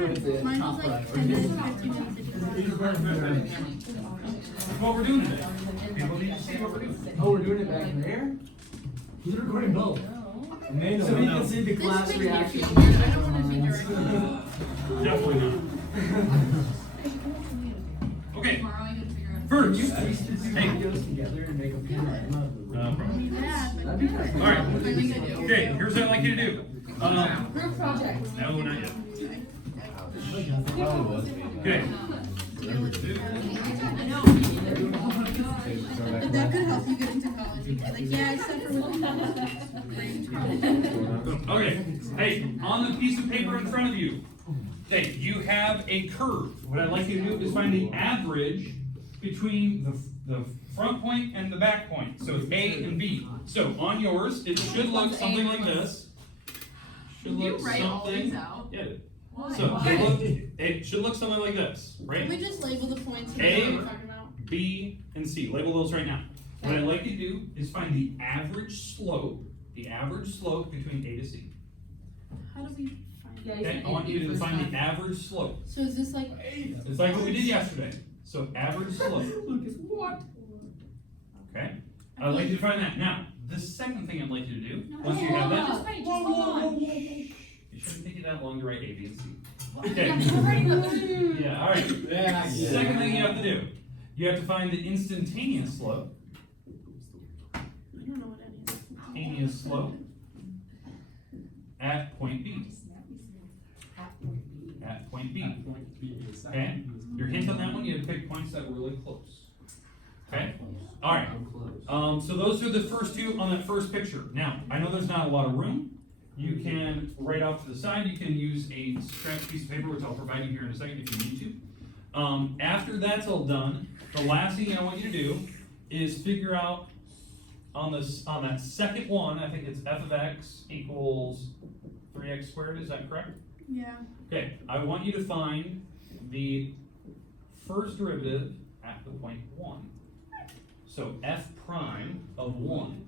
Mine was like 10 minutes, 15 minutes. That's what we're doing today. People need to see what we're doing. Oh, we're doing it back there? He's recording both. So we can see the This class makes me reaction. feel weird. I don't want to be directed. Definitely not. Okay. Tomorrow I gotta figure out. First, I used to do videos together and make a panorama of the room. Yeah, but That'd be kind of All right. I think I do. Okay, here's what I'd like you to do. Group project. No, not yet. Okay. But that could help you get into college. You can be like, yeah, I suffer with brain trauma. Okay. Hey, on the piece of paper in front of you, hey, you have a curve. What I'd like you to do is find the average between the front point and the back point. So it's A and B. So on yours, it should look something like this. Should Did you look write all these something. out? Yeah. Why? So it should look something like this, right? Can we just label the points A, here that we're talking about? B, and C. Label those right now. What I'd like you to do is find the average slope between A to C. How do we find it? Okay, I want you to find the average slope. So is this like, It's like what we did yesterday. So average slope. What? Okay? I'd like you to find that. Now, the second thing I'd like you to do, once you have that, just wait, just hold on. it shouldn't take you that long to write A, B, and C. Okay. Yeah, all right. Yeah. Second thing you have to do, you have to find the instantaneous slope. I don't know what that is. Instantaneous slope at point B. At point B. Okay? Your hint on that one, you have to pick points that were really close. Okay? All right. So those are the first two on that first picture. Now, I know there's not a lot of room. You can, right off to the side, you can use a scratch piece of paper, which I'll provide you here in a second if you need to. After that's all done, the last thing I want you to do is figure out on that second one, I think it's f of x equals 3x squared, is that correct? Yeah. Okay, I want you to find the first derivative at the point 1. So f prime of 1.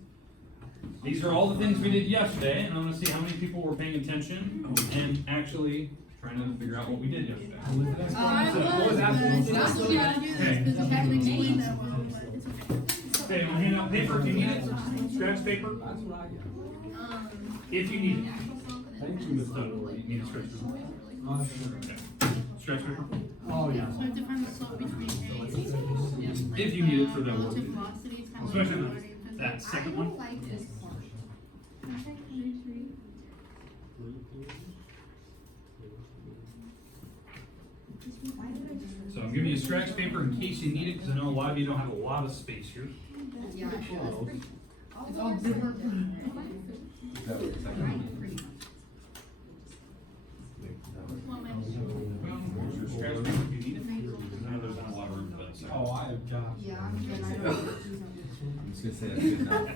These are all the things we did yesterday, and I'm going to see how many people were paying attention and actually trying to figure out what we did yesterday. I was, but I still know how to do this because you haven't explained that well, but it's okay. Okay, I'm going to hand out paper if you need it. Scratch paper if you need it. You need a scratch paper. Okay. Scratch paper Oh, yeah. So I have to find the slope between A and C. if you need it for the Relative velocity, kind of especially like that second one. So I'm giving you scratch paper in case you need it, because I know a lot of you don't have a lot of space here. It's all different. Here's your scratch paper if you need it. I know there's not a lot of room for that. So. Oh, I have got. I'm just gonna say that's good enough.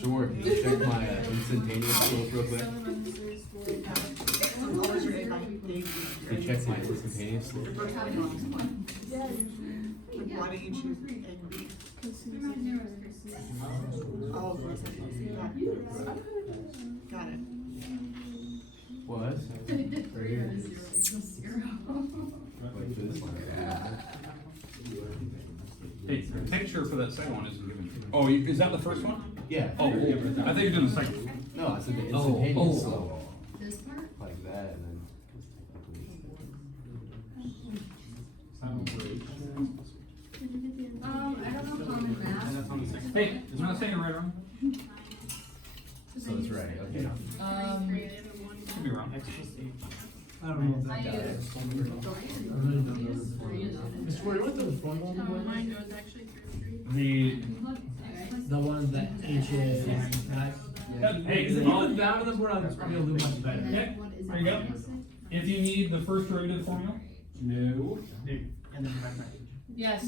Sure, can you check my instantaneous slope real quick? Can you check my instantaneous slope? Why don't you choose A and B? Oh, got it. What? Right here. Like this one. Hey, the picture for that second one isn't given. Oh, is that the first one? Yeah. Oh, I thought you were doing the second one. No, I said the instantaneous oh. slope. This part? Like that, and then. I don't know common math. And that's on the second. Hey, is my saying it right or wrong? So it's right, okay. Could be wrong. I don't know if that guy is. I really don't know the formula. Mr. Ward, what's the formula? No, mine goes actually through 3. The one that ancient. Hey, Is it even that or the word on probably a little much better? Yeah, there you go. If you need the first derivative formula. No. And then right back. Yes.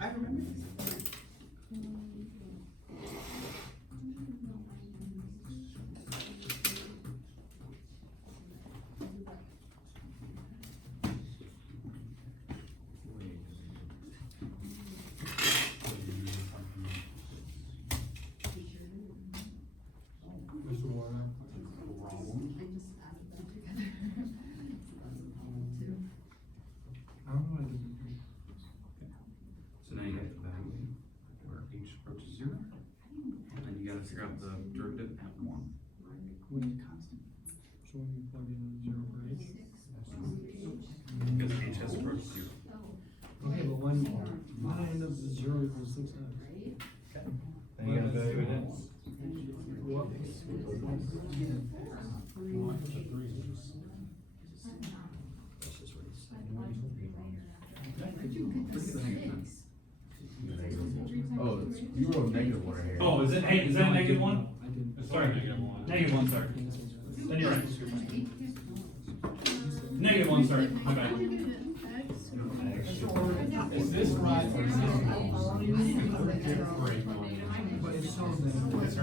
I remember. So when you plug in 0 for H. Because H has approached 0. Okay, but when I end up with 0 equals 6x. Then you gotta evaluate it. What? Oh, you wrote negative one right here. Oh, is it, hey, is that a negative 1? I didn't. Sorry, negative 1, sorry. Then you're right. Negative 1, sorry, my bad. Is this right or is this But it's so that. It's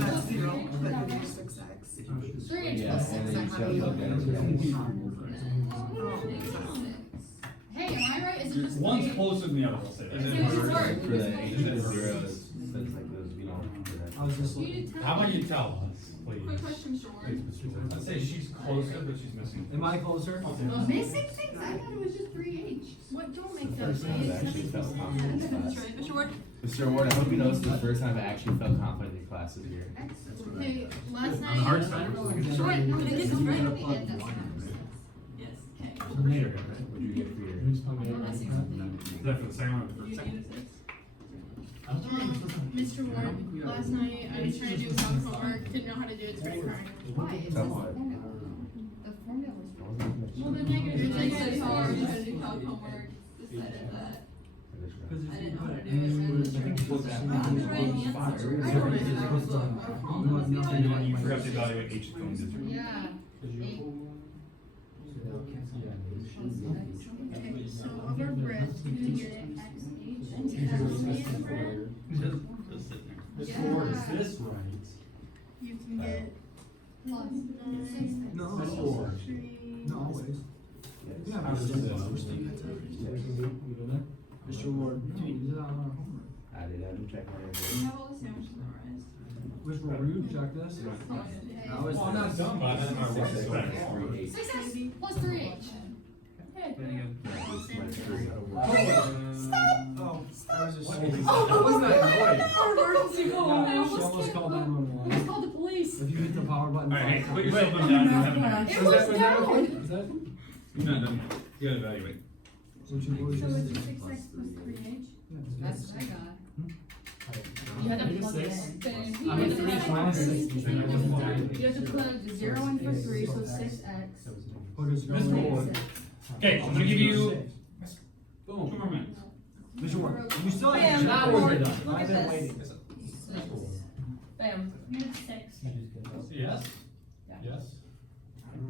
not 0, but it is 6x. 3H Yeah, plus and 6. then you shall look at it. Hey, am I right? Is it just One's 3H? closer than the other, I'll say Is that. it just hard? For the H and 0, it's like those, you know, for that. I was just You looking. did tell How about me. you tell us, please? Quick question, Short. I'd say she's closer, but she's missing. Am I closer? Missing 6? I thought it was just 3H. What, don't make that. First time I actually felt confident in class. That's right, Mr. Ward. Mr. Ward, I hope you know this is the first time I actually felt confident in class this year. Hey, last night. On the hard side. Short, no, they get this right. Yes, okay. Later, What'd you get for your? Is that for the second one or the You first? need a 6? Mr. Ward, last night I was trying to do calc homework, didn't know how to do it, started crying. Why? It's Tough just one. the formula. Well, the negative It's like is so hard like to do calc homework, decided that Because I if didn't you know how put to do it. and I think you put that. I was writing the answer. I don't You have nothing on You my. forgot to evaluate H going to 3. Yeah. Okay, so of our breath, you can get XH and Mr. Mr. Ward, is this right? You can get plus No. Mr. Ward. No, always. Yeah, How does but- this? Mr. Ward, you did that on our homework. I didn't check my You answer. have all the sandwiches memorized. Which one, were you check this? Oh, was- Well, I'm not done by then, I was expecting. 6X plus 3H. Hey. Oh, I was just. What was that noise? Emergency call. I She almost almost can't called look. I 911. almost called the police. If you hit the power button. Alright, hey, five put times. yourself on down, you have a minute. It was down. Is that? You're not done yet. You gotta evaluate. What you, what was So your? it's 6X plus 3H? That's what I got. You had to plug it in. I mean, 3 is minus 6. You have to plug 0 in for 3, so 6X. Mr. Ward. Okay, I'm gonna give you two Boom. more minutes. Mr. Ward, you still Bam. have. Now we're done. Look I've at been this. waiting. Bam. You have 6. Yes? Yes?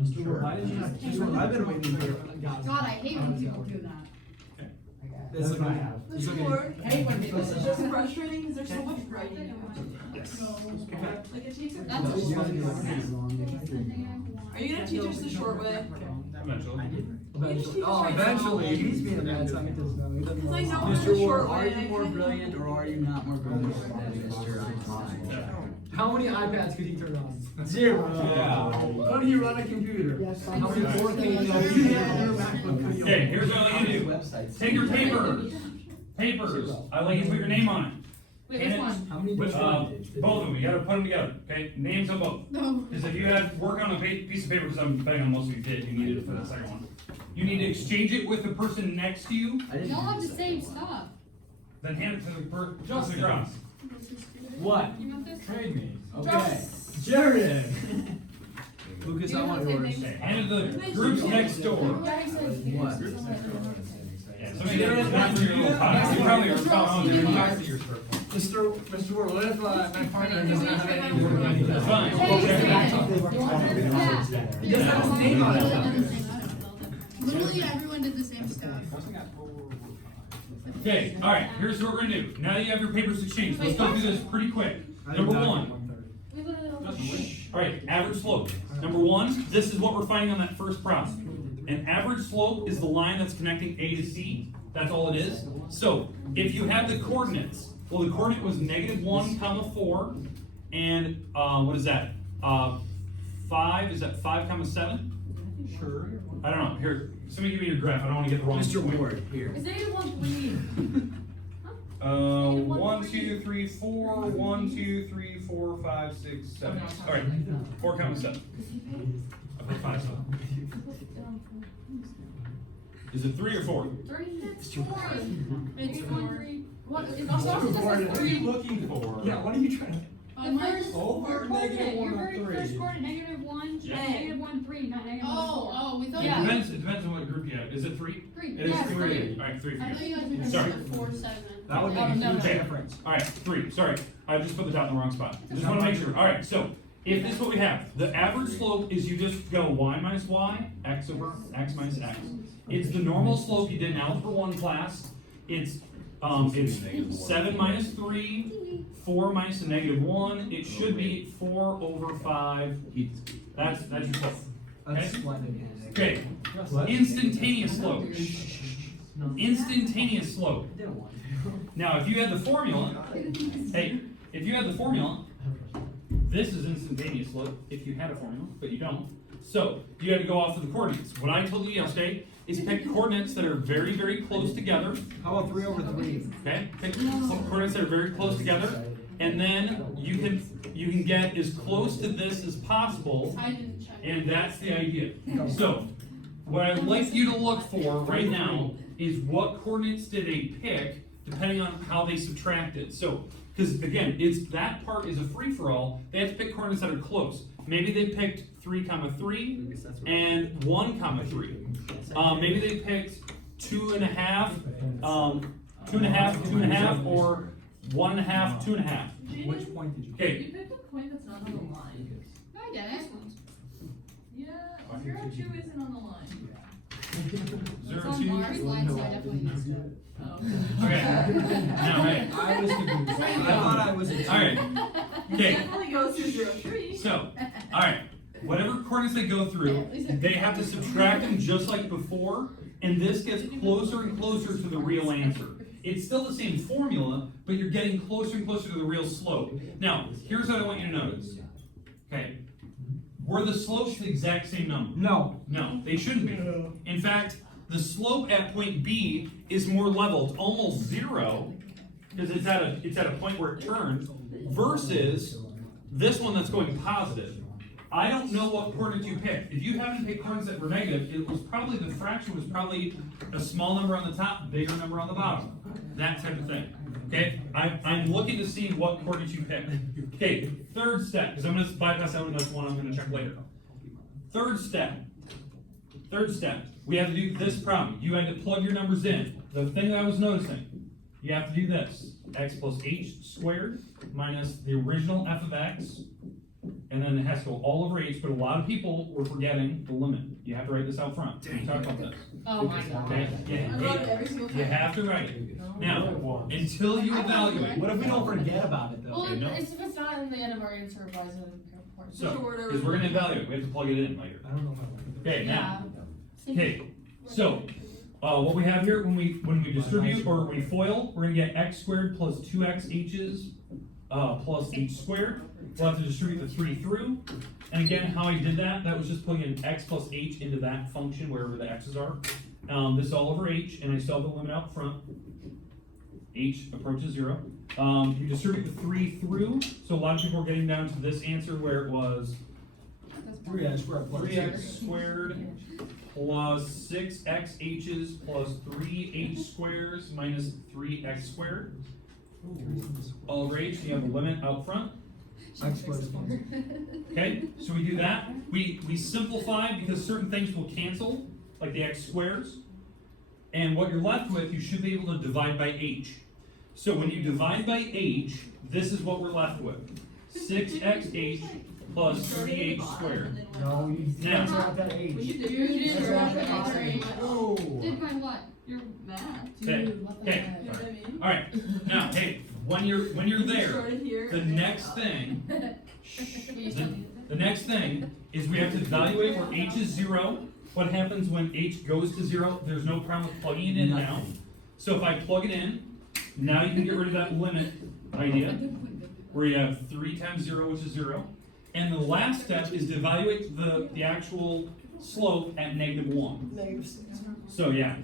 Mr. Ward, why did you not? Mr. Ward, I've been waiting for you. God, I hate when people do that. That's what I have. It's Mr. okay. Ward, Hey, when people this is just frustrating because there's so much writing. Like a teacher. That's a You short guys do one. that. Are you gonna teach us the short way? Eventually. Eventually, oh, eventually, he's being a bad scientist now, he doesn't know. Because I know Mr. the Ward, short are way. you more brilliant or are you not more brilliant than Mr. Einstein? How many iPads could he turn on? 0. Yeah. How do you run a computer? How many 4K MacBook could he Okay, here's what I want you to do. Websites. Take your papers. Papers. I want you to put your name on it. Wait, which one? How many? Both of them, you gotta put them together, okay? Names on both. No. Because if you had work on a piece of paper, because I'm betting on most of you did, you needed it for the second one. You need to exchange it with the person next to you, I didn't Y'all have do the this. same stuff. then hand it to the person across. What? You want this? Trade me. Okay. Jared. Lucas, You I don't want have the yours. same Okay, thing? hand it to the groups next door. What? Yeah, somebody that's not for your little pocket. You probably are following your pocket. Mr. Ward, what if my partner does not have any work on That's fine. He doesn't have his name on it. Literally everyone did the same stuff. Okay, alright, here's what we're gonna do. Now that you have your papers exchanged, let's go through this pretty quick. Number one. Alright, average slope. Number one, this is what we're finding on that first problem. An average slope is the line that's connecting A to C. That's all it is. So, if you have the coordinates, well, the coordinate was -1, 4, and, what is that? 5, is that 5, 7? Sure. I don't know, here, somebody give me your graph, I don't wanna get the wrong. Mr. point. Ward, here. Is negative 1 bleed? 1, 2, 3, 4, 1, 2, 3, 4, 5, 6, 7. All right, 4, 7. I put 5. Is it 3 or 4? 3, it's 4. It's 4. What? It Four. also What are says 3. you looking for? Yeah, what are you trying to? The first Over coordinate, -1 your or very 3. first coordinate, -1, Yeah. -1, 3, not -1. Oh, we thought. It depends on what group you have. Is it 3? 3. It is Yeah, 3. All right, 3 for I thought you. you guys were Sorry. doing 4, 7. That would make a no, huge no. difference. All right, 3. Sorry, I just put the dot in the wrong spot. Just want to make sure. All right, so if this is what we have, the average slope is you just go y minus y, x over x minus x. It's the normal slope you did in Algebra 1 class. It's 7 minus 3, 4 minus a -1. It should be 4 over 5. That's your slope. That's splendid. Okay, instantaneous slope. Instantaneous slope. Now, if you had the formula, hey, if you had the formula, this is instantaneous slope, if you had a formula, but you don't. So, you had to go off of the coordinates. What I told you yesterday is pick coordinates that are very, very close together. How about 3 over 3? Okay, pick coordinates that are very close together, and then you can get as close to this as possible, I didn't check. and that's the idea. So, what I'd like you to look for right now is what coordinates did they pick, depending on how they subtracted. So, because again, that part is a free-for-all. They have to pick coordinates that are close. Maybe they picked 3, 3 and 1, 3. Maybe they picked 2.5, 2.5, 2.5, or 1.5, 2.5. Which point did you? Okay, You picked a point that's not on the line. No, I didn't. Yeah, 0, 2 isn't on the line. It's 0, on 2. Mars line, so I definitely missed it. Oh. Okay. Now, hey. I was confused. I thought I was. All right. Okay. Definitely goes to 0, 3. So, all right. Whatever coordinates they go through, they have to subtract them just like before, and this gets closer and closer to the real answer. It's still the same formula, but you're getting closer and closer to the real slope. Now, here's what I want you to notice. Okay. Were the slopes the exact same number? No. No, they shouldn't be. In fact, the slope at point B is more level, it's almost 0, because it's at a point where it turns, versus this one that's going positive. I don't know what coordinates you picked. If you haven't picked coordinates that were negative, it was probably, the fraction was probably a small number on the top, bigger number on the bottom. That type of thing. Okay, I'm looking to see what coordinates you picked. Okay, third step, because I'm going to bypass that one, that's one I'm going to check later. Third step, we have to do this problem. You had to plug your numbers in. The thing that I was noticing, you have to do this. X plus h squared minus the original f of x, and then it has to go all over h, but a lot of people were forgetting the limit. You have to write this out front. We talk about this. Oh my god. Okay? I wrote it every single time. You have to write it. Now, until you evaluate. What if we don't forget about it though? Well, no. it's if it's not in the end of our answer, why is it in the report? So, because we're gonna evaluate, we have to plug it in later. I don't know if I like it. Okay, now, Yeah. okay, so, what we have here, when we distribute or we FOIL, we're gonna get x squared plus 2xh's plus h squared. We'll have to distribute the 3 through. And again, how I did that was just putting in x plus h into that function wherever the x's are. This is all over h, and I still have the limit out front. H approaches 0. You distribute the 3 through, so a lot of people are getting down to this answer where it was 3x squared plus 3x squared plus 6xh's plus 3h squares minus 3x squared. All over h, you have the limit out front. X squared is fine. Okay, so we do that. We simplify because certain things will cancel, like the x squares. And what you're left with, you should be able to divide by h. So when you divide by h, this is what we're left with. 6xh plus 3h squared. No, you Now- cancel out that h. You did You did yours. wrong with x-ray. Oh. Did my what? Your math. Okay, Dude, what the okay. heck? You know what I mean? Alright, now, hey, when you're there, Started here. the and then next out. thing, You tell me. the next thing is we have to evaluate where h is 0. What happens when h goes to 0? There's no problem with plugging it in now. So if I plug it in, now you can get rid of that limit idea, where you have 3 times 0, which is 0. And the last step is to evaluate the actual slope at -1. So yeah,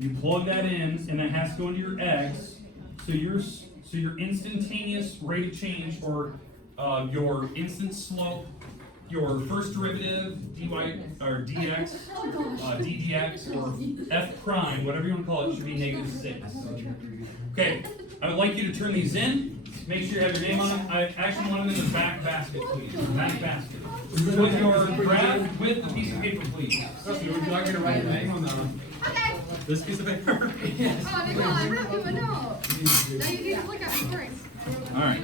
you plug that in, and that has to go into your x. So your instantaneous rate of change, or your instant slope, your first derivative, dy or dx, ddx, or f prime, whatever you want to call it, should be -6. Okay, I would like you to turn these in. Make sure you have your name on it. I actually want them in the back basket, please. Back basket. Put your graph with the piece of paper, please. Rusty, would you like me to write your name on Okay. this piece of paper? Oh, Nicole, I wrote you a note. Now you need to look at it first. All right.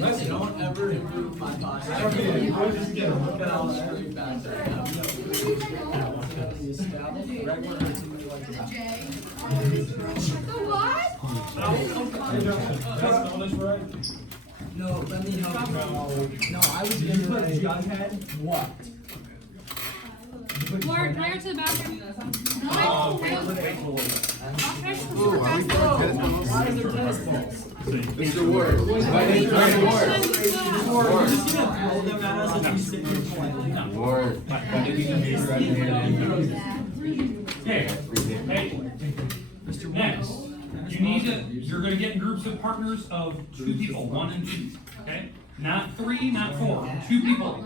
Rusty, don't ever improve my body. I was just gonna look at all that. J. The what? No, let me help you. No, I was gonna put Jughead, what? Lauren, can I go to the bathroom? No. Why is there tennis balls? Mr. Ward. You're just gonna throw them at us as we sit here playing. Ward. Okay. Hey. Next, you're gonna get in groups of partners of 2 people, 1 and 2. Okay? Not 3, not 4. 2 people.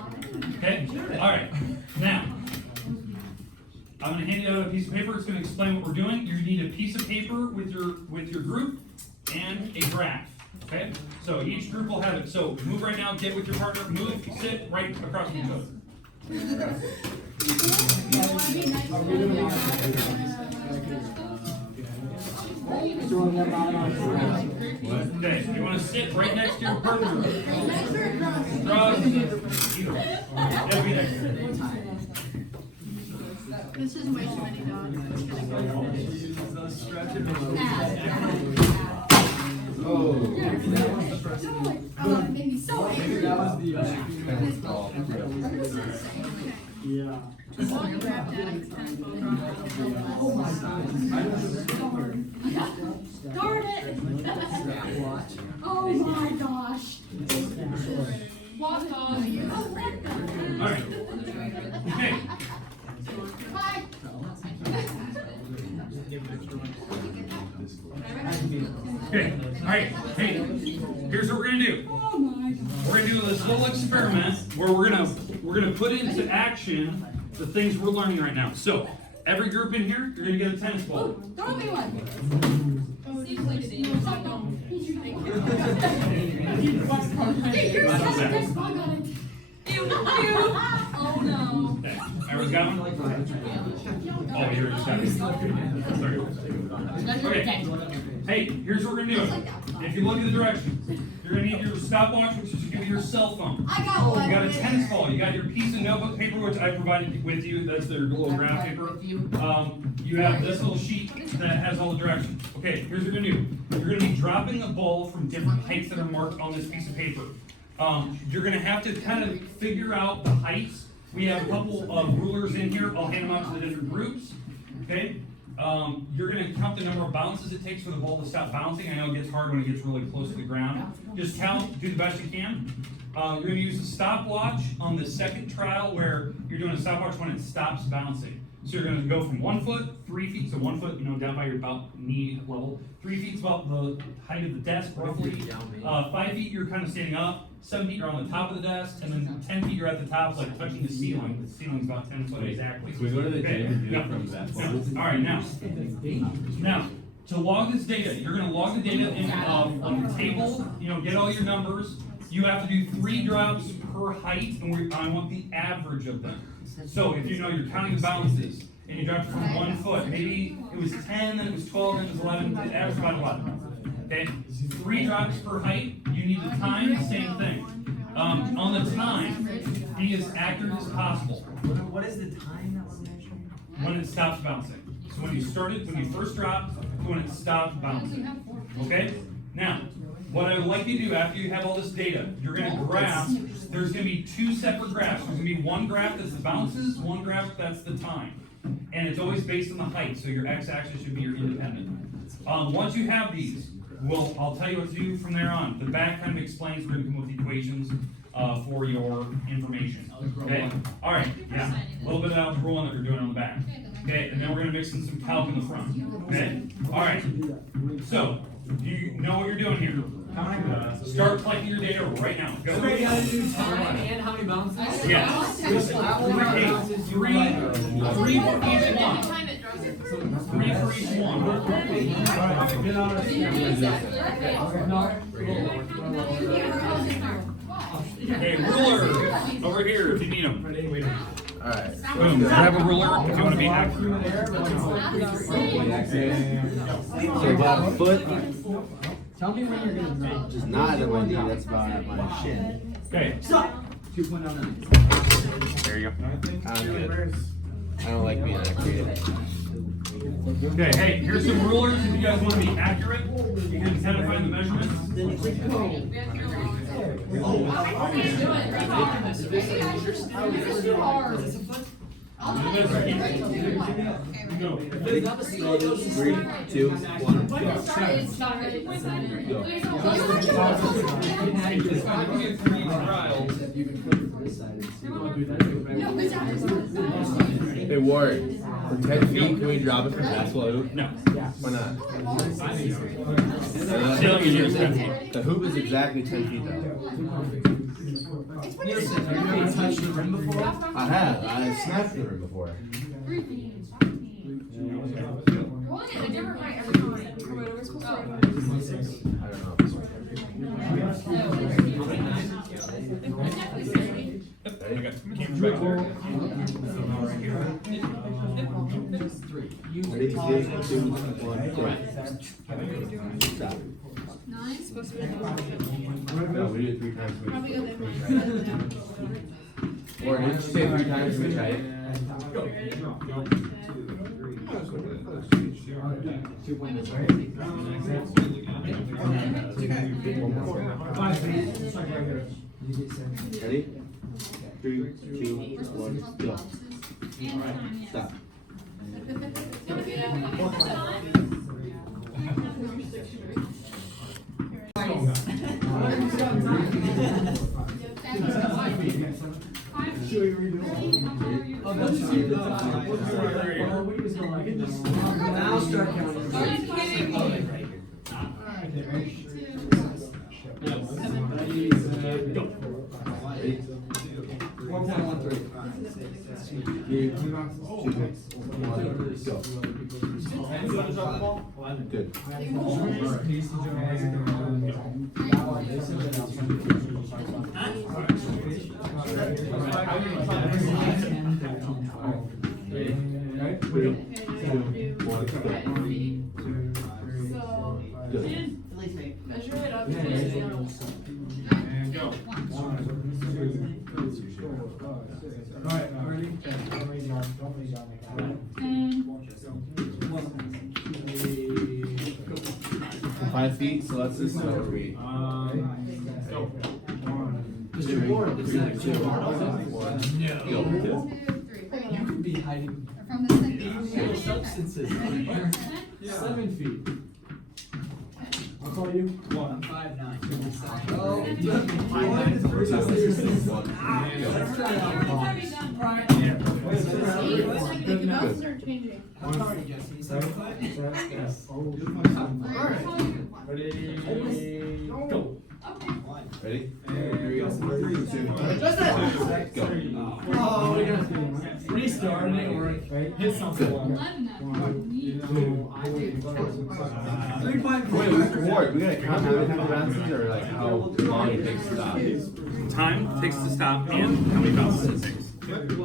Okay? All right. Now, I'm gonna hand you out a piece of paper. It's gonna explain what we're doing. You need a piece of paper with your group and a graph. Okay? So each group will have it. So move right now. Get with your partner. Move. Sit right across from each other. Okay, you want to sit right next to your partner. Drugs. Yeah, be next to her. This is way too many dogs. Oh, it made me so angry. Yeah. As long as grab that, it's kind of Oh my God. darn it! Oh my gosh. Walk on. All right. Okay. Bye. Okay. All right. Hey, here's what we're gonna do. Oh my God. We're gonna do this little experiment where we're gonna put into action the things we're learning right now. So every group in here, you're gonna get a tennis ball. Throw me one. Seems like it is. Hey, you're such a good bug on it. Ew, ew. Oh no. Okay. Everyone's got one? Oh, you're just having. Sorry. Okay. Hey, here's what we're gonna do. If you look at the directions, you're gonna need your stopwatch, which is gonna be your cell phone. I got one. You got a tennis ball. You got your piece of notebook paper, which I provided with you. That's their little graph paper. You have this little sheet that has all the directions. Okay, here's what you're gonna do. You're gonna be dropping a ball from different heights that are marked on this piece of paper. You're gonna have to kind of figure out the heights. We have a couple of rulers in here. I'll hand them out to the different groups. Okay? You're gonna count the number of bounces it takes for the ball to stop bouncing. I know it gets hard when it gets really close to the ground. Just count, do the best you can. You're gonna use a stopwatch on the second trial where you're doing a stopwatch when it stops bouncing. So you're gonna go from 1 foot, 3 feet, so 1 foot, down by your about knee level. 3 feet's about the height of the desk roughly. 5 feet, you're kind of standing up. 7 feet, you're on the top of the desk, and then 10 feet, you're at the top, like touching the ceiling. The ceiling's about 10 foot exactly. Can we go to the Okay, gym and do yeah. it from that Yeah. point? All right, now, to log this data, you're gonna log the data in, on the table, get all your numbers. You have to do 3 drops per height, and I want the average of them. So if you're counting the bounces, and you dropped it from 1 foot, maybe it was 10, then it was 12, then it was 11, the average about 11. Okay, 3 drops per height, you need the time, same thing. On the time, be as accurate as possible. What is the time that we're measuring? When it stops bouncing. So when you first dropped, to when it stopped bouncing. Okay? Now, what I would like you to do after you have all this data, you're gonna graph, there's gonna be 2 separate graphs. There's gonna be one graph that's the bounces, one graph that's the time. And it's always based on the height, so your x-axis should be your independent. Once you have these, I'll tell you what to do from there on. The back kind of explains, we're gonna come up with equations for your information. Okay? All right, yeah. A little bit of algebra 1 that we're doing on the back. Okay, and then we're gonna mix in some calc in the front. Okay? All right. So, You know what you're doing here. Start collecting your data right now. Go. Somebody gotta do time and how many bounces? Yes. Hey, three for each one. Three for each one. Okay, ruler over here if you need them. Alright. Boom. Grab a ruler if you want to be accurate. So about a foot, Tell me when you're gonna drink. just not at my knee, that's about at my shin. Okay. 2.09. There you go. I'm good. I don't like being accurate. Okay, hey, here's some rulers if you guys want to be accurate. You can identify the measurements. Ready? 3, 2, 1, go. Hey Ward, for 10 feet, can we drop it from basketball hoop? No. Why not? Ceiling is yours, 10 feet. The hoop is exactly 10 feet though. Have you ever touched the rim before? I have. I snapped the rim before. I don't know. I got cubes right there. Ready? 3, 2, 1, go. Stop. No, we did it 3 times. Or did you say 3 times? Can we try it? Ready? 3, 2, 1, go. Stop. Now start counting. Ready? 1.13. 3, 2, 1, go. Good. Ready? 3, 2, 1, go. Good. Measure it up. And go. Alright, ready? 5 feet, so that's this where we. Go. Mr. Ward, this is 2, 1, No. go. You could be hiding From the center. illegal substances. 7 feet. I'll call you. 1. 5'9". Oh, Ready? 5'9". 2, 1, Let's try that one. The mountains are changing. Ready? Go. Ready? 3, 2, 1, go. Oh, we gotta restart. It didn't work. Hit something. 3.4. Ward, we gotta count how many bounces or like how long it takes to stop. Time takes to stop and how many bounces it takes. If you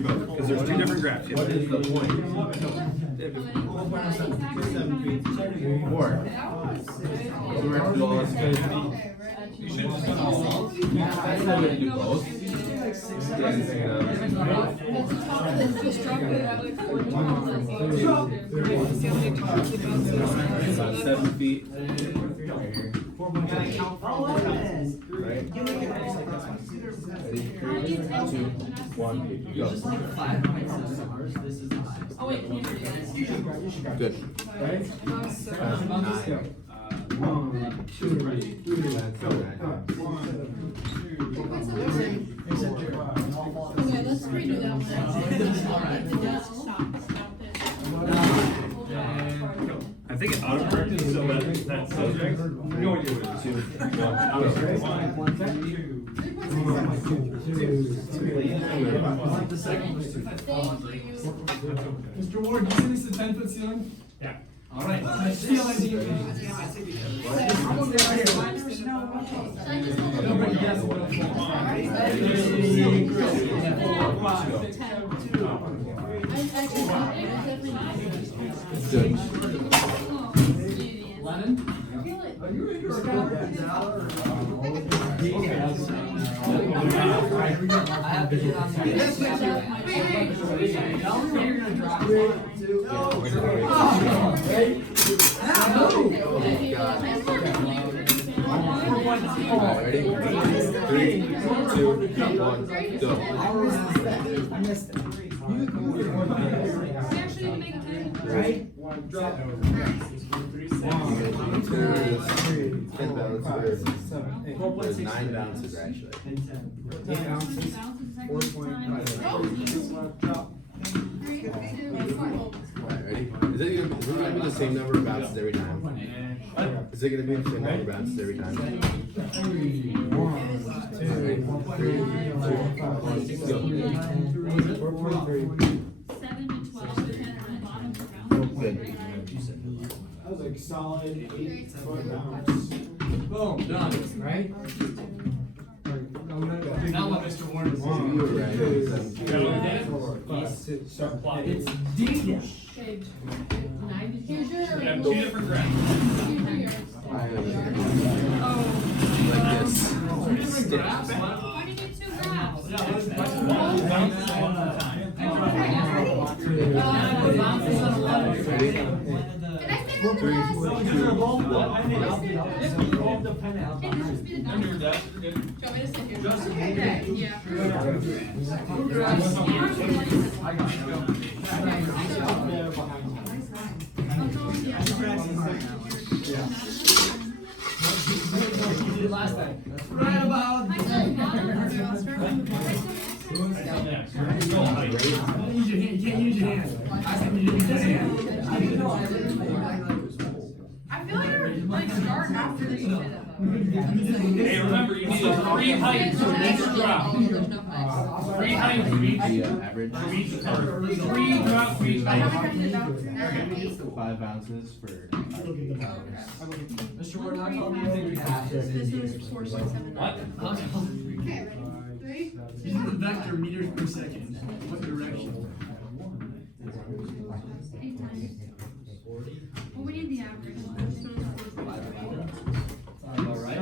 both, because there's 2 different graphs. What is the point? Ward. We have to do all this. You should just done all. That's not way to do both. About 7 feet. Right? Ready? 3, 2, 1, go. Just like 5 points of stars, this is the highest. Oh wait, can you read that? Good. Right? 1, 2, 3, Okay, let's redo that one. Stop. I think it auto-corrected so that The second was 2. Mr. Ward, you see this is 10-foot ceiling? Yeah. All right, let's see how I do. Nobody guessed what I'm Lennon? Are you ready to record? I have been on the Tell me when you're gonna drop 3, 2, Ready? 3, 2, 1, go. I missed it. Right? Drop. 10 bounces. There's 9 bounces actually. 8 ounces. 4.5. Drop. Alright, ready? Is it gonna be the same number of bounces every time? Is it gonna be the same number of bounces every time? 1, 2, 3, 2, 1, go. 4.3. 7 to 12, depending on the bottom of the Good. That was like solid 8-foot bounce. Boom, done. Right? Now let Mr. Warren see. You were right. Got it over there? 5, 6, 7, Plot. 8. It's deep. Here's your. We have 2 different graphs. Like this. Two different graphs, huh? Why do you need 2 graphs? Yeah, let's One bounces one at a time. bounces on 11. Ready? Did I say that 3, last? 2, Involve the 1. pen out. Involve the pen out. Hey, just be the Under your desk, you're good. Do you want me to sit here? Just- Okay, yeah. I got you. You did last time. Right about. Next. Go height. Use your hand. You can't use your hand. I said you use your hand. I feel like you're like starting after this shit. Hey, remember, you need 3 heights for each drop. 3 heights for each, Average. for each, or 3 drops for each height. 5 ounces for. Mr. Ward, how tall do you think we have? This is 4.7. What? How tall? Okay, ready? 3, Use the vector meters per second. What direction? 8 times. Well, we need the average. Alright.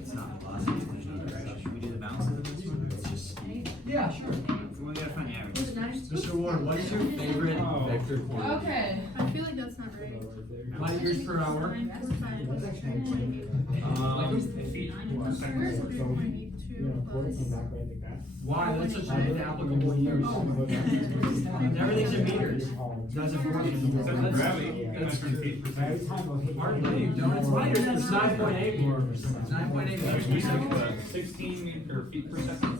It's not velocity, there's no direction. Should we do the bounces of this one? It's just speed. Yeah, sure. We gotta find the average. Was it 9? Mr. Ward, what is your favorite vector quantity? Okay. I feel like that's not right. Meters per hour? Feet per Where's second. 3.82 plus? Why? That's such an inapplicable use. Everything's in meters. Doesn't work. Except for gravity, that's from feet per second. Hardly, you don't. It's minor. It's 9.8 more. 9.8 We meters. said 16 or feet per second.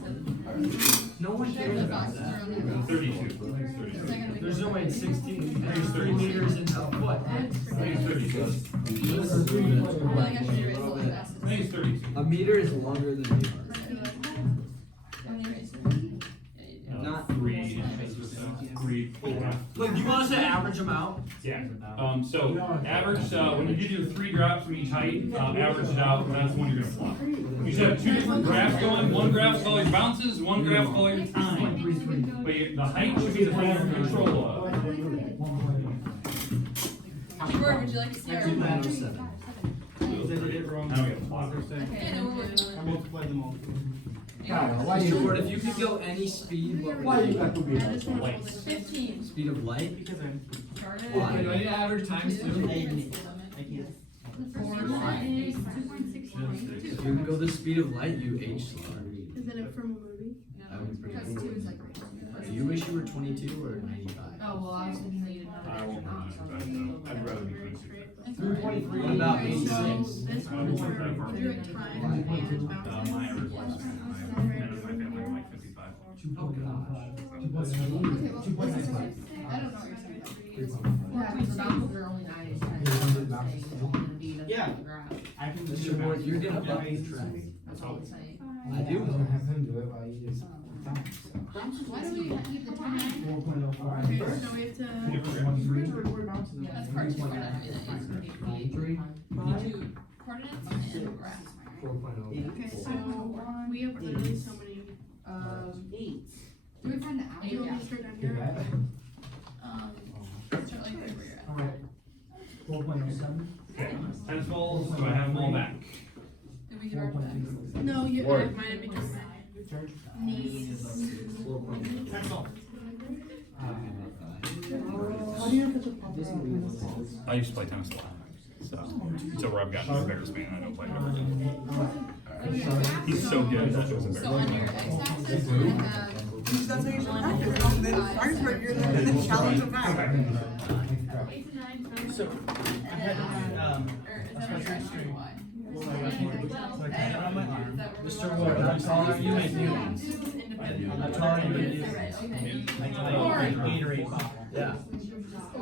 No one cares about that. 32. There's no way it's 16. There's 3 meters in a foot. I think it's 32. I feel like I should erase all the I think it's 32. A meter is longer than meters. Not 3 inches or so. 3.5. Look, do you want us to average them out? Yeah. So average, when you do 3 drops from each height, average it out, and that's when you're gonna plot. You should have 2 different graphs going. One graph's all your bounces, one graph's all your time. But the height should be the thing you're in control of. Where would you like to see our? Now we have plot. Okay, no, we're working on it. Mr. Ward, if you could go any speed, what would you? Lights. 15. Speed of light? Started. Why? Do I need to average times too? 4 is 2.63. If you go the speed of light, you age slower. Is that it from a movie? That would be pretty Because cool. 2 is like. You wish you were 22 or 95? Oh, well, I was thinking that you didn't have I an won't extra mind, box. but I'd rather be 26. What about 86? This one is where we do it time and bounces. My average lifespan, and my family are like 55. Oh, gosh. Okay, well, this is what- I don't know what you're saying. Yeah, because the bounces are only 9 and 10. Yeah. I Mr. Ward, you're gonna buck the track. That's all I'm saying. I do. Don't have him do it while you just. Why don't we keep the time? 4.05. Okay, so we have to. That's part two, we're not doing that, it's gonna be Three. two coordinates and graph. 4.08. Okay, so we have literally so many. 8. Do we find the hour? Do you want me to start down Do here? that. Start like right where you're at. Alright. 4.07. Okay, pencils, do I have them all back? Did we get our back? No, you Or- have mine because needs. Pencil. How do you have such a popular? I used to play tennis a lot, so where I've gotten a better span, I don't play it. He's so good, that was a So on your x-axis, we're gonna have That's what you should practice on the first part, you're the challenge of that. 8 to 9 times. So, Or is that on your x or y? Mr. Ward, I'm taller than you and you. I'm taller than you and you. Or- Gatorade bottle. Yeah.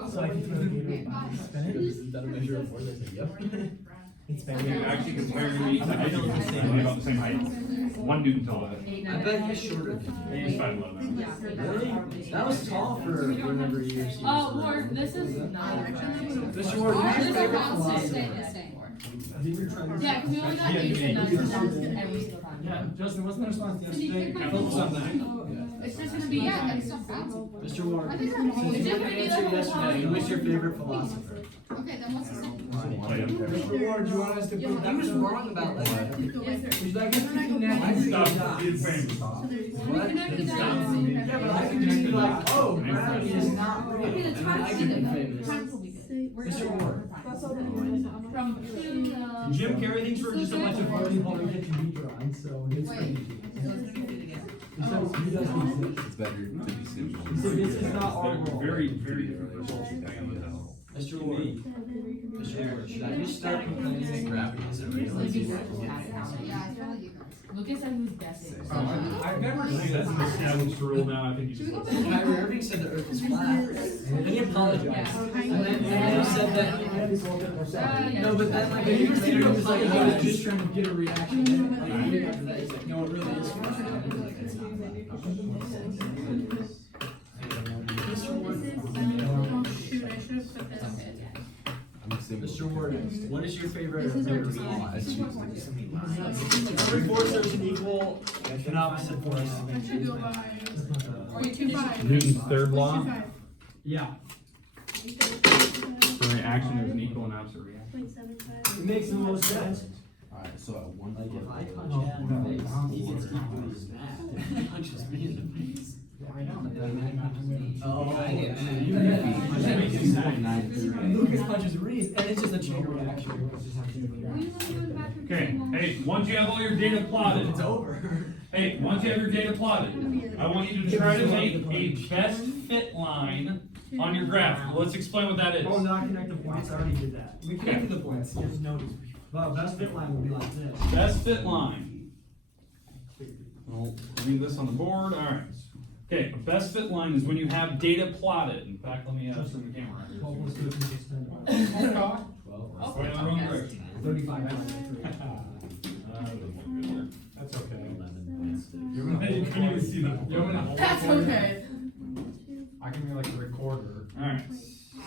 So I can throw the Gatorade bottle, spin it. Is that a measure of force? I say, yep. It's You're better. actually comparing me to my we're about the same height. 1 Newton taller. I bet he's shorter than you. He's 5'11". Really? That was tall for whatever years. he was. Ward, this is not. Mr. Ward, Ours who's is your favorite about to philosopher? stay the same, Ward. Yeah, Yeah, cause we only got 8 to 9 every single time. Yeah, Justin, what's the response yesterday? Focus on that. It's just gonna be, yeah, that's so fast. Mr. Ward, I think since we're- you It didn't didn't answer really yesterday, who's your favorite philosopher? Okay, then what's the second? Mr. Ward, do you want us to put that? He was wrong about that. Would you like us to connect? Stop being famous. We connected that. Yeah, but I can just be like, oh, gravity is not real. Okay, the And then I times can will be be famous. times will be good. We're Mr. gonna- Ward. From 2 to. Jim Carrey thinks we're just a bunch of volleyball to get to meet drawings, so it's Wait, pretty. so it's gonna be good again. He says he doesn't exist. It's better to be simple. He said this is not our They're world. very, very different results depending on the test. Mr. Ward. Mr. Ward, should I just start complaining that gravity isn't real? Yeah, I feel like you guys. Lucas said who's best. I've never I think that's an established rule now, I think you Should we go just. back? Kyrie Irving said the earth is flat. And he apologized. And then he said that. No, but then like a year later, he was like, I was just trying to get a reaction. Like, a year after that, he's like, no, it really is flat. It's not. Oh shoot, I should have put this. I'm single. Mr. Ward, what is your favorite This is our number? design. I choose to Every force there's an equal and opposite force. I should go by. 0.25. Newton's third law. 0.25. Yeah, For reaction, there's an equal and opposite reaction. 0.75. it makes the most sense. Alright, so at one. Like if I punch you in the face, he gets equally mad. He punches me in the face. Oh, I get mad. You get mad. Lucas punches Reese, and it's just a chain reaction. Okay, hey, once you have all your data plotted, It's over. hey, once you have your data plotted, I want you to try to make a best fit line on your graph. Let's explain what that is. Oh, not connect the points, I already did that. We connected the points, just notice. Well, best fit line would be like this. Best fit line. I'll leave this on the board, alright. Okay, a best fit line is when you have data plotted. In fact, let me turn the camera. 12 plus 13 is 10. Oh, in the wrong direction. 35. That's okay. You're gonna, you can't even see that. You're gonna hold it That's for me? okay. I can be like a recorder. Alright.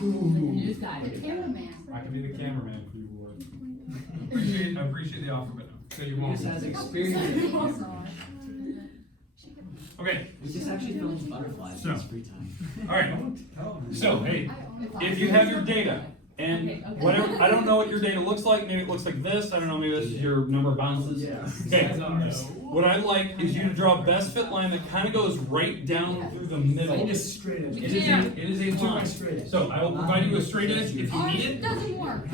News guy. The cameraman. I can be the cameraman if you would. I appreciate the offer, but no. So you He won't. just has experience. Okay, He just actually films butterflies in his free time. alright. So, hey, if you have your data, and whatever, I don't know what your data looks like, maybe it looks like this, I don't know, maybe this is your number of bounces. Okay, what I'd like is you to draw a best fit line that kind of goes right down through the middle. Like It just straight edge. is a line. So I will provide you a straight edge if you Ours need it. doesn't work.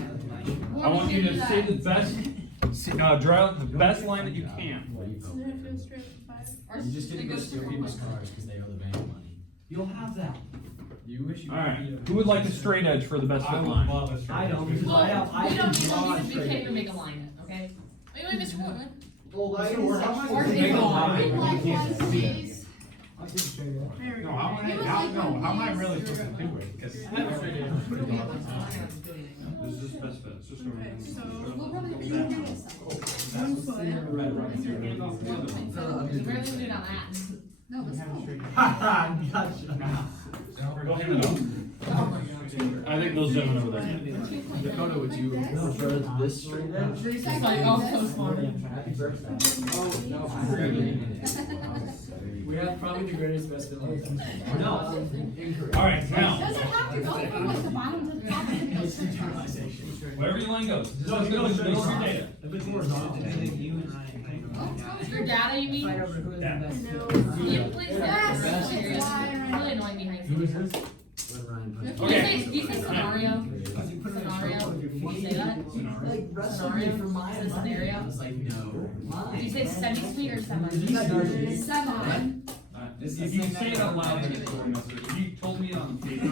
I want you to say the best, draw out the best line that you can. Doesn't it feel straight with 5? Ours You just it didn't go goes steal through people's one. cars because they owe the bank money. You'll have that. You wish you. Alright, who would like the straight edge for the best I fit would line? love a straight I don't, edge. because Well, I we can don't draw even, we straight can't edge. even make alignment, okay? Wait, Mr. Wood. Well, Or I likewise, please. I'll take straight edge. There we No, go. how am I, how am I really supposed to do it? Because This is just best fit, it's just Okay, so. We'll probably do this. Barely even did on that. No, it's not. Gotcha. Go hand it up. I think those gentlemen over there. The photo with you. No, for this straight edge. It's like, oh, so smart. We have probably the greatest best fit line. No. All right, now, Does it have to go from like the bottom to the top? It's internalization. wherever your line goes, just No, let's you go don't with show your your data. If it's horizontal. For data, you mean? Fight over who is the best fit. Yeah, please, Yes, that's it's serious. why, right? Really annoying behind Who is scenes. this? Okay. Do you say scenario? Scenario? Can you say that? Like, wrestling Scenario? for mine. Is it scenario? I was like, no, mine. Do you say semi-sweet or semi? Semi. If you say it out loud, then it's going up. If you told me it on paper.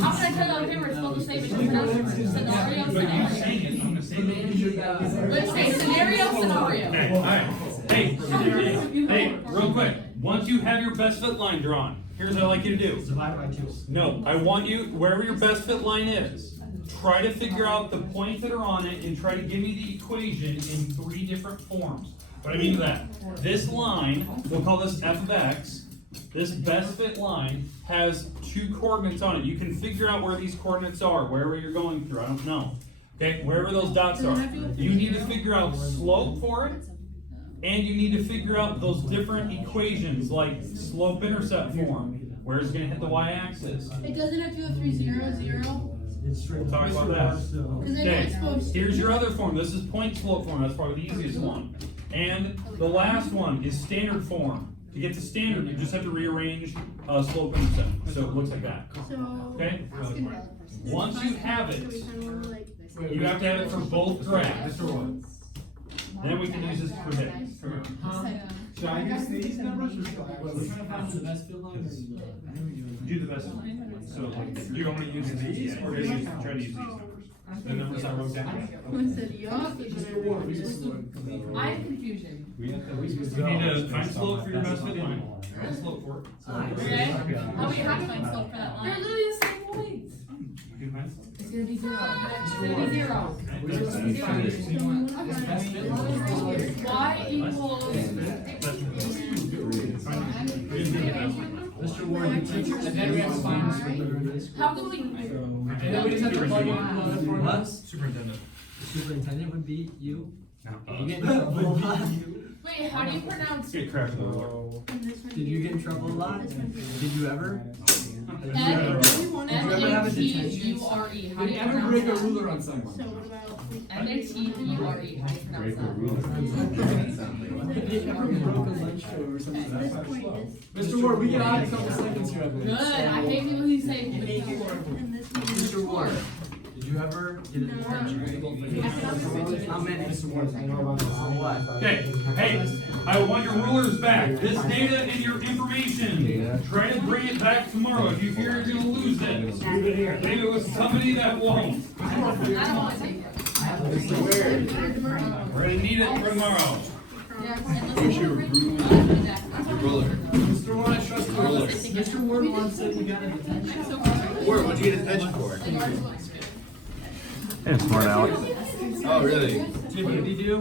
How can I tell you on camera it's supposed to say between scenario, But you're scenario? saying it, I'm gonna say it. Let's say scenario, scenario. Okay, alright. Hey, real quick. Once you have your best fit line drawn, here's what I'd like you to do. Divided by 2. No, I want you, wherever your best fit line is, try to figure out the points that are on it and try to give me the equation in 3 different forms. What I mean by that, this line, we'll call this f of x, this best fit line has 2 coordinates on it. You can figure out where these coordinates are, wherever you're going through, I don't know. Okay, wherever those dots are. You need to figure out slope for it, and you need to figure out those different equations, like slope-intercept form, where it's gonna hit the y-axis. It doesn't have to go 3, 0, 0. We'll talk about that. Because they're not Okay, supposed to. here's your other form. This is point slope form. That's probably the easiest one. And the last one is standard form. To get to standard, you just have to rearrange slope intercept. So it looks like that. So. Okay? Asking another person. Once you have it, So we kind of like. you have to have it for both graphs. Then we can use this to predict. Should I use these numbers or should I? We're trying to find the best fit line. Do the best one. So like, you want me to use these or just try to use these numbers? The numbers I wrote down? Who said yes? I have confusion. You need to find slope for your best fit line. Find slope for it. Okay? How we have to find slope for that line? They're literally the same points. You can find slope. It's gonna be 0. It's gonna be 0. Y equals. Mr. Ward, the teachers, and then we have to find. How do we? And then we just have to plug in another formula. What? Superintendent. The superintendent would be you. No. You get in trouble a lot. Wait, how do you pronounce Get crashed on the floor. Did you get in trouble a lot? Did you ever? M-A-T-U-R-E? How do you Ever break a pronounce that? ruler on someone? So what about? M-A-T-U-R-E, how do you pronounce that? Did you ever broke a lunch or something? This point is. Mr. Ward, we get out in a couple seconds here, I believe. Good, I hate people who say before. And this one is. Mr. Ward, did you ever get a detention? How many? Mr. Ward, I know about What? Okay, hey, I want your rulers back. This data and your information. Try to bring it back tomorrow. If you fear you're gonna lose it, leave it with somebody that won't. I don't wanna take it. We're gonna need it for tomorrow. Mr. Ward, I trust you. Mr. Ward wants it, we got a detention. Ward, what'd you get a detention for? And smart Alex. Oh, really? What did he do?